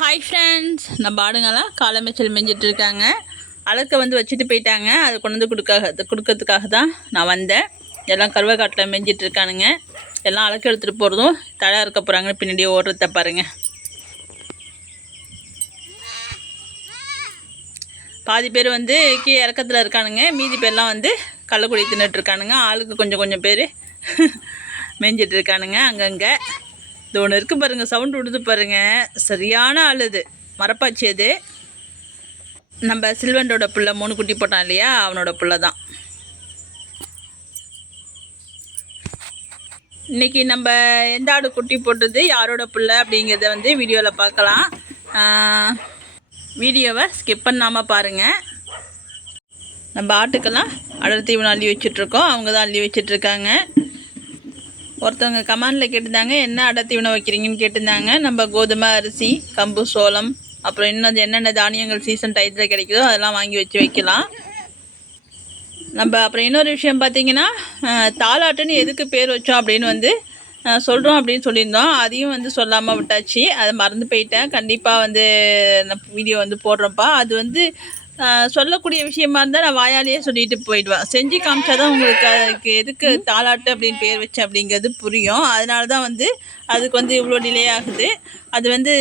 Hi friends, நம்ம ஆடுங்கெல்லாம் காலை மேய்ச்சல் மேய்ஞ்சிட்ருக்காங்க. அலக்க வந்து வச்சுட்டு போயிட்டாங்க. அது கொண்டு வந்து கொடுக்கறதுக்காக தான் நான் வந்தேன். எல்லாம் கருவக்காட்டில் மேய்ஞ்சிட்ருக்கானுங்க. எல்லாம் அலக்க எடுத்துகிட்டு போகிறதும் தழை இருக்க போகிறாங்கன்னு பின்னாடியே ஓடுறத பாருங்கள். பாதி பேர் வந்து கீழே இறக்கத்தில் இருக்கானுங்க. மீதி பேர்லாம் வந்து கள்ளக்குடி தின்னுட்ருக்கானுங்க. ஆளுக்கு கொஞ்சம் கொஞ்சம் பேர் மேய்ஞ்சிட்ருக்கானுங்க. அங்கங்கே இது ஒன்று இருக்குது பாருங்கள், சவுண்டு விடுது பாருங்கள். சரியான ஆள் இது, மரப்பாச்சி. அது நம்ம சில்வண்டோட பிள்ளை 3 குட்டி போட்டான் இல்லையா, அவனோட பிள்ளை தான். இன்றைக்கி நம்ம எந்த ஆடு குட்டி போட்டது, யாரோட பிள்ளை அப்படிங்கிறத வந்து வீடியோவில் பார்க்கலாம். வீடியோவை ஸ்கிப் பண்ணாமல் பாருங்கள். நம்ம ஆட்டுக்கெல்லாம் அடர் தீவனம் அள்ளி வச்சிட்ருக்கோம். அவங்க தான் அள்ளி வச்சிட்ருக்காங்க. ஒருத்தவங்க கமெண்டில் கேட்டிருந்தாங்க, என்ன அடை தீவனம் வைக்கிறீங்கன்னு கேட்டிருந்தாங்க. நம்ம கோதுமை, அரிசி, கம்பு, சோளம், அப்புறம் இன்னும் என்னென்ன தானியங்கள் சீசன் டயத்தில் கிடைக்குதோ அதெல்லாம் வாங்கி வைக்கலாம். நம்ம அப்புறம் இன்னொரு விஷயம் பார்த்திங்கன்னா, தாலாட்டுன்னு எதுக்கு பேர் வச்சோம் அப்படின்னு வந்து சொல்கிறோம் அப்படின்னு சொல்லியிருந்தோம். அதையும் வந்து சொல்லாமல் விட்டாச்சு. அதை மறந்து போயிட்டேன். கண்டிப்பாக வந்து நான் வீடியோ வந்து போடுறேன்ப்பா. அது வந்து சொல்லக்கூடிய விஷயமா இருந்தால் நான் வாயாலேயே சொல்லிட்டு போயிடுவேன். செஞ்சு காமிச்சா தான் உங்களுக்கு அதுக்கு எதுக்கு தாலாட்டு அப்படின்னு பேர் வச்சேன் அப்படிங்கிறது புரியும். அதனால தான் வந்து அதுக்கு வந்து இவ்வளோ டிலே ஆகுது. அது வந்து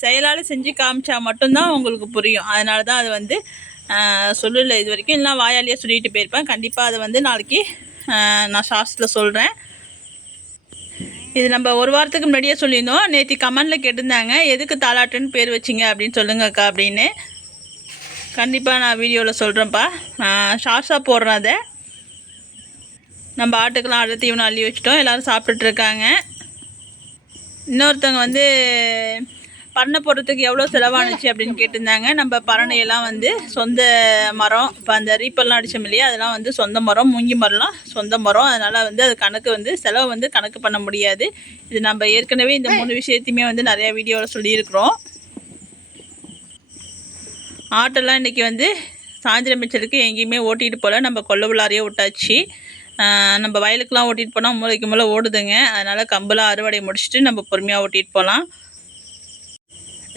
செயலால் செஞ்சு காமிச்சா மட்டும்தான் உங்களுக்கு புரியும். அதனால தான் அது வந்து சொல்லலை இது வரைக்கும். இல்லை வாயாலேயே சொல்லிட்டு போயிருப்பேன். கண்டிப்பாக அதை வந்து நாளைக்கு நான் ஷார்ட்ஸில் சொல்கிறேன். இது நம்ம ஒரு வாரத்துக்கு முன்னாடியே சொல்லியிருந்தோம். நேற்று கமெண்டில் கேட்டிருந்தாங்க, எதுக்கு தாலாட்டுன்னு பேர் வச்சிங்க அப்படின்னு சொல்லுங்கக்கா அப்படின்னு. கண்டிப்பாக நான் வீடியோவில் சொல்கிறேன்ப்பா. நான் ஷார்ட்ஸாக போடுறேன். அதை நம்ம ஆட்டுக்கெல்லாம் அடர் தீவனம் அள்ளி வச்சுட்டோம். எல்லோரும் சாப்பிட்டுட்ருக்காங்க. இன்னொருத்தவங்க வந்து பரணை போடுறதுக்கு எவ்வளோ செலவானுச்சு அப்படின்னு கேட்டிருந்தாங்க. நம்ம பரணையெல்லாம் வந்து சொந்த மரம், இப்போ அந்த ரீப்பெல்லாம் அடித்தோம் இல்லையா, அதெல்லாம் வந்து சொந்த மரம். மூங்கி மரம்லாம் சொந்த மரம். அதனால் வந்து அது கணக்கு வந்து செலவு வந்து கணக்கு பண்ண முடியாது. இது நம்ம ஏற்கனவே இந்த 3 விஷயத்தையுமே வந்து நிறையா வீடியோவில் சொல்லியிருக்கிறோம். ஆட்டெல்லாம் இன்றைக்கி வந்து சாயந்தரம் மிச்சலுக்கு எங்கேயுமே ஓட்டிகிட்டு போகல. நம்ம கொல்லை உள்ளாரையே விட்டாச்சு. நம்ம வயலுக்கெலாம் ஓட்டிகிட்டு போனால் மூளைக்கு மூளை ஓடுதுங்க. அதனால் கம்பெல்லாம் அறுவடை முடிச்சுட்டு நம்ம பொறுமையாக ஓட்டிகிட்டு போகலாம்.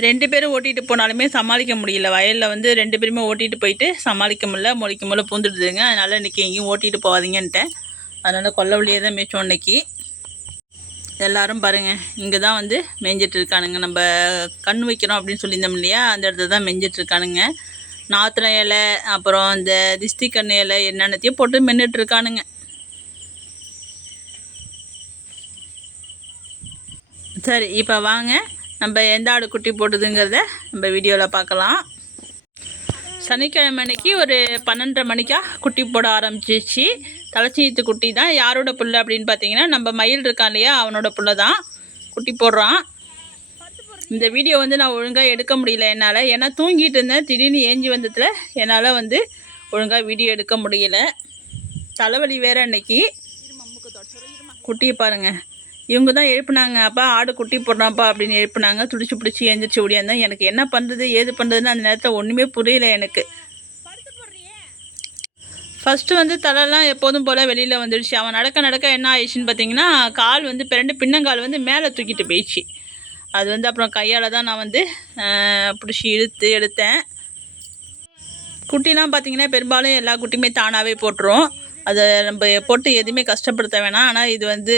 2 பேரும் ஓட்டிகிட்டு போனாலுமே சமாளிக்க முடியல. வயலில் வந்து 2 பேருமே ஓட்டிகிட்டு போயிட்டு சமாளிக்க முடியல. மூளைக்கு மூளை பூந்துடுதுங்க. அதனால் இன்றைக்கி எங்கேயும் ஓட்டிகிட்டு போகாதீங்கன்ட்டேன். அதனால் கொல்லை வழியே தான் மேய்ச்சோம் இன்றைக்கி. எல்லோரும் பாருங்கள், இங்கே தான் வந்து மேய்ஞ்சிட்ருக்கானுங்க. நம்ம கண் வைக்கிறோம் அப்படின்னு சொல்லியிருந்தோம் இல்லையா, அந்த இடத்துல தான் மேய்ஞ்சிட்ருக்கானுங்க. நாத்திர இலை, அப்புறம் இந்த திஸ்தி கண்ணு இலை, என்னென்னத்தையும் போட்டு மென்னுட்ருக்கானுங்க. சரி, இப்போ வாங்க நம்ம எந்த ஆடு குட்டி போட்டுதுங்கிறத நம்ம வீடியோவில் பார்க்கலாம். சனிக்கிழமை அன்னைக்கு ஒரு 12:30 மணிக்கா குட்டி போட ஆரம்பிச்சிச்சு. தலைச்சீத்து குட்டி தான். யாரோட புள்ள அப்படின்னு பார்த்தீங்கன்னா, நம்ம மயில் இருக்கான் இல்லையா, அவனோட புள்ள தான் குட்டி போடுறான். இந்த வீடியோ வந்து நான் ஒழுங்காக எடுக்க முடியல என்னால். ஏன்னா தூங்கிட்டு இருந்தேன். திடீர்னு ஏஞ்சி வந்ததில் என்னால் வந்து ஒழுங்காக வீடியோ எடுக்க முடியல. தலைவலி வேறு அன்னைக்கு. குட்டியை பாருங்கள், இவங்க தான் எழுப்புனாங்க. அப்பா ஆடு குட்டி போடுறான்ப்பா அப்படின்னு எழுப்புனாங்க. துடிச்சு பிடிச்சி எழுந்திரிச்சு ஓடியாந்தேன். எனக்கு என்ன பண்ணுறது ஏது பண்ணுறதுன்னு அந்த நேரத்தில் ஒன்றுமே புரியல எனக்கு. ஃபஸ்ட்டு வந்து தலைலாம் எப்போதும் போல் வெளியில் வந்துடுச்சு. அவன் நடக்க நடக்க என்ன ஆயிடுச்சுன்னு பார்த்தீங்கன்னா, கால் வந்து பிறண்டு பின்னங்கால் வந்து மேலே தூக்கிட்டு போயிடுச்சு. அது வந்து அப்புறம் கையால் தான் நான் வந்து பிடிச்சி இழுத்து எடுத்தேன். குட்டிலாம் பார்த்திங்கன்னா பெரும்பாலும் எல்லா குட்டியுமே தானாகவே போட்டுரும். அதை நம்ம போட்டு எதுவுமே கஷ்டப்படுத்த வேணாம். ஆனால் இது வந்து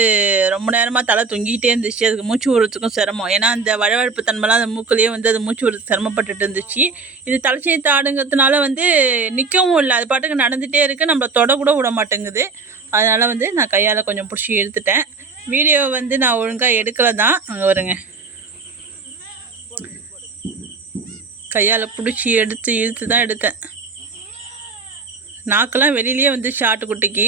ரொம்ப நேரமாக தலை தொங்கிக்கிட்டே இருந்துச்சு. அதுக்கு மூச்சு விடுறதுக்கும் சிரமம். ஏன்னா அந்த வழவழப்பு தன்மைலாம் அந்த மூக்குலேயே வந்து அது மூச்சு விடுறதுக்கு சிரமப்பட்டுட்டு இருந்துச்சு. இது தலைச்சீத்து ஆடுங்கிறதுனால வந்து நிற்கவும் இல்லை, அது பாட்டுக்கு நடந்துகிட்டே இருக்குது. நம்மளை தொட கூட விட மாட்டேங்குது. அதனால் வந்து நான் கையால் கொஞ்சம் பிடிச்சி இழுத்துட்டேன். வீடியோ வந்து நான் ஒழுங்காக எடுக்கலை தான். அங்கே வருங்க, கையால் பிடிச்சி இழுத்து தான் எடுத்தேன். நாக்கெல்லாம் வெளியிலே வந்துச்சு ஆட்டுக்குட்டிக்கு.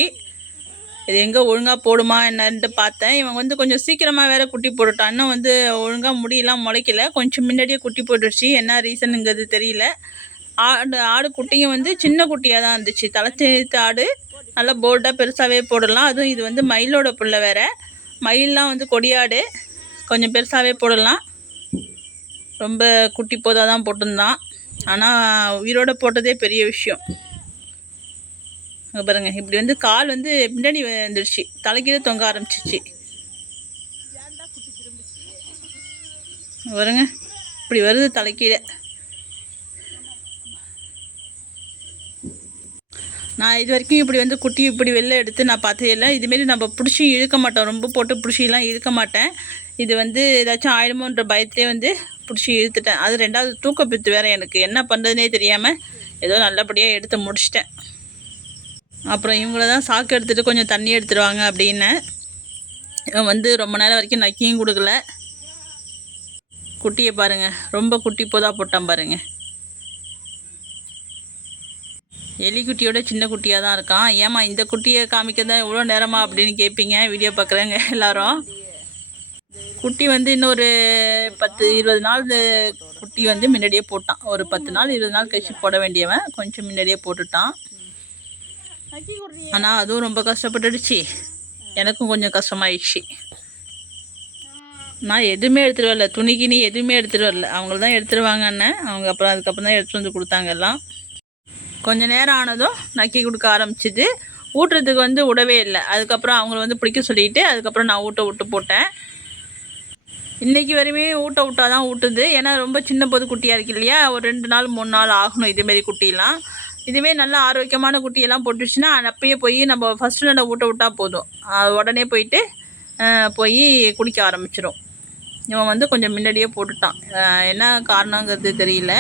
இது எங்கே ஒழுங்காக போடுமா என்னன்ட்டு பார்த்தேன். இவன் வந்து கொஞ்சம் சீக்கிரமாக வேறு குட்டி போட்டுட்டான். இன்னும் வந்து ஒழுங்காக முடியெல்லாம் முளைக்கல. கொஞ்சம் முன்னாடியே குட்டி போட்டுடுச்சு. என்ன ரீசனுங்கிறது தெரியல. ஆடு குட்டியும் வந்து சின்ன குட்டியாக தான் இருந்துச்சு. தலைச்சீத்து ஆடு நல்லா போல்டாக பெருசாகவே போடலாம். அதுவும் இது வந்து மயிலோட புள்ள வேறு. மயிலெலாம் வந்து கொடியாடு, கொஞ்சம் பெருசாகவே போடலாம். ரொம்ப குட்டி போதாக தான் போட்டிருந்தான். ஆனால் உயிரோடு போட்டதே பெரிய விஷயம். அங்கே பாருங்கள், இப்படி வந்து கால் வந்து பின்னாடி வந்துடுச்சு. தலைக்கீழே தொங்க ஆரம்பிச்சிச்சு பாருங்க. இப்படி வருது தலைக்கீழே. நான் இது வரைக்கும் இப்படி வந்து குட்டி இப்படி வெளில எடுத்து நான் பார்த்ததே இல்லை. இதுமாரி நம்ம பிடிச்சி இழுக்க மாட்டோம், ரொம்ப போட்டு பிடிச்சிலாம் இழுக்க மாட்டேன். இது வந்து ஏதாச்சும் ஆயிடுமோன்ற பயத்திலே வந்து பிடிச்சி இழுத்துட்டேன். அது 2வது தூக்கப்பித்து வேறு, எனக்கு என்ன பண்ணுறதுனே தெரியாமல் ஏதோ நல்லபடியாக எடுத்து முடிச்சிட்டேன். அப்புறம் இவங்கள தான் சாக்கு எடுத்துகிட்டு கொஞ்சம் தண்ணி எடுத்துடுவாங்க அப்படின்னு. இவன் வந்து ரொம்ப நேரம் வரைக்கும் நக்கியும் கொடுக்கல. குட்டியை பாருங்கள், ரொம்ப குட்டி போதா போட்டான் பாருங்கள். எலிக்குட்டியோட சின்ன குட்டியாக தான் இருக்கான். ஏமா இந்த குட்டியை காமிக்க தான் எவ்வளோ நேரமா அப்படின்னு கேட்பீங்க வீடியோ பார்க்குறேங்க எல்லோரும். குட்டி வந்து இன்னொரு 10-20 நாள் குட்டி வந்து முன்னாடியே போட்டான். ஒரு 10 நாள் 20 நாள் கழிச்சு போட வேண்டியவன் கொஞ்சம் முன்னாடியே போட்டுட்டான். ஆனால் அதுவும் ரொம்ப கஷ்டப்பட்டுடுச்சு, எனக்கும் கொஞ்சம் கஷ்டமாயிடுச்சு. நான் எதுவுமே எடுத்துகிட்டு வரல, துணிக்கினி எதுவுமே எடுத்துகிட்டு வரல. அவங்கள தான் எடுத்துருவாங்கன்னு அவங்க அதுக்கப்புறம் தான் எடுத்துகிட்டு வந்து கொடுத்தாங்க எல்லாம். கொஞ்சம் நேரம் ஆனதும் நக்கி கொடுக்க ஆரம்பிச்சிது. ஊட்டுறதுக்கு வந்து விடவே இல்லை. அதுக்கப்புறம் அவங்கள வந்து பிடிக்க சொல்லிவிட்டு அதுக்கப்புறம் நான் விட்டு போட்டேன். இன்றைக்கி வரையுமே விட்டா தான் ஊட்டுது. ஏன்னா ரொம்ப சின்ன போது குட்டியாக இருக்கு இல்லையா, ஒரு 2 நாள் 3 நாள் ஆகணும் இதுமாரி குட்டிலாம். இதுவே நல்லா ஆரோக்கியமான குட்டியெல்லாம் போட்டுச்சுன்னா அப்பயே போய் நம்ம ஃபஸ்ட்டு நல்லா விட்டால் போதும், உடனே போயிட்டு குடிக்க ஆரம்பிச்சிடும். இவன் வந்து கொஞ்சம் முன்னாடியே போட்டுட்டான். என்ன காரணங்கிறது தெரியல.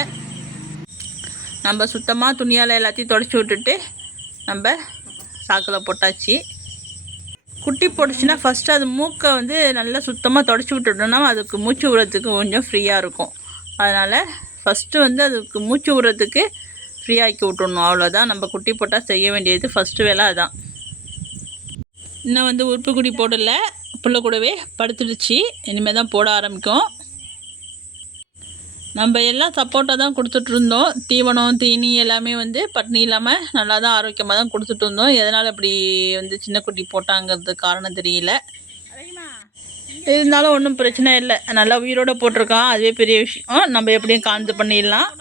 நம்ம சுத்தமாக துணியால் எல்லாத்தையும் தொடச்சி விட்டுட்டு நம்ம சாக்கில் போட்டாச்சு. குட்டி போட்டுச்சுன்னா ஃபஸ்ட்டு அது மூக்கை வந்து நல்லா சுத்தமாக தொடச்சி விட்டுட்டோம்னா அதுக்கு மூச்சு விடுறதுக்கு கொஞ்சம் ஃப்ரீயாக இருக்கும். அதனால் ஃபஸ்ட்டு வந்து அதுக்கு மூச்சு விடுறதுக்கு ஃப்ரீயாக்கி விட்டுடணும், அவ்வளோதான். நம்ம குட்டி போட்டால் செய்ய வேண்டியது ஃபஸ்ட்டு வேலை அதுதான். இன்னும் வந்து உறுப்பு குடி போடலை, புள்ள கூடவே படுத்துடுச்சு. இனிமேல் தான் போட ஆரம்பிக்கும். நம்ம எல்லாம் சப்போர்ட்டாக தான் கொடுத்துட்ருந்தோம். தீவனம் தீனி எல்லாமே வந்து பட்னி இல்லாமல் நல்லா தான் ஆரோக்கியமாக தான் கொடுத்துட்டு இருந்தோம். எதனால் அப்படி வந்து சின்ன குட்டி போட்டாங்கிறது காரணம் தெரியல. இருந்தாலும் ஒன்றும் பிரச்சனை இல்லை, நல்லா உயிரோடு போட்டிருக்கான், அதுவே பெரிய விஷயம். நம்ம எப்படியும் காந்து பண்ணிடலாம்.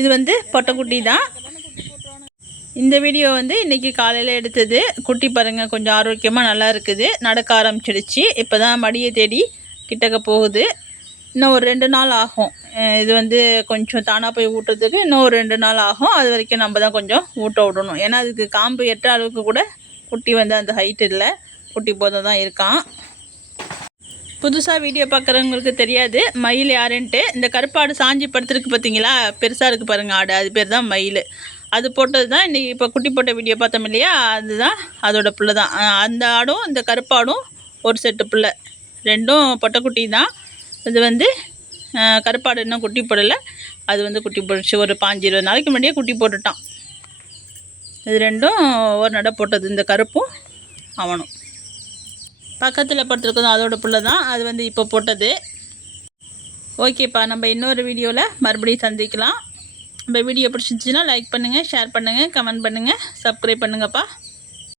இது வந்து பொட்டைக்குட்டி தான். இந்த வீடியோ வந்து இன்றைக்கி காலையில் எடுத்தது. குட்டி பாருங்கள் கொஞ்சம் ஆரோக்கியமாக நல்லா இருக்குது, நடக்க ஆரம்பிச்சிடுச்சு. இப்போ தான் மடியை தேடி கிட்டக்க போகுது. இன்னும் ஒரு 2 நாள் ஆகும். இது வந்து கொஞ்சம் தானாக போய் ஊட்டுறதுக்கு இன்னும் ஒரு 2 நாள் ஆகும். அது வரைக்கும் நம்ம தான் கொஞ்சம் ஊட்ட விடணும். ஏன்னா அதுக்கு காம்பு எட்ட அளவுக்கு கூட குட்டி வந்து அந்த ஹைட் இல்லை, குட்டி போதும் தான் இருக்கான். புதுசாக வீடியோ பார்க்குறவங்களுக்கு தெரியாது மயில் யாருன்ட்டு. இந்த கருப்பாடு சாஞ்சி படுத்துருக்கு பார்த்தீங்களா, பெருசாக இருக்குது பாருங்கள் ஆடு, அது பேர் தான் மயில். அது போட்டது தான் இன்றைக்கி இப்போ குட்டி போட்ட வீடியோ பார்த்தோம் இல்லையா, அதுதான் அதோட பிள்ளை தான். அந்த ஆடும் இந்த கருப்பாடும் ஒரு செட்டு பிள்ளை, 2ம் பொட்டைக்குட்டி தான். இது வந்து கருப்பாடு இன்னும் குட்டி போடலை, அது வந்து குட்டி போட்டுச்சு. ஒரு 15-20 நாளைக்கு முன்னாடியே குட்டி போட்டுட்டான். இது 2ம் ஒரு நடை போட்டது, இந்த கருப்பும் அவனும். பக்கத்தில் படுத்துருக்கதும் அதோட பிள்ளை தான், அது வந்து இப்போ போட்டது. ஓகேப்பா, நம்ம இன்னொரு வீடியோவில் மறுபடியும் சந்திக்கலாம். நம்ம வீடியோ பிடிச்சிருந்துச்சின்னா லைக் பண்ணுங்கள், ஷேர் பண்ணுங்கள், கமெண்ட் பண்ணுங்கள், சப்ஸ்கிரைப் பண்ணுங்கப்பா.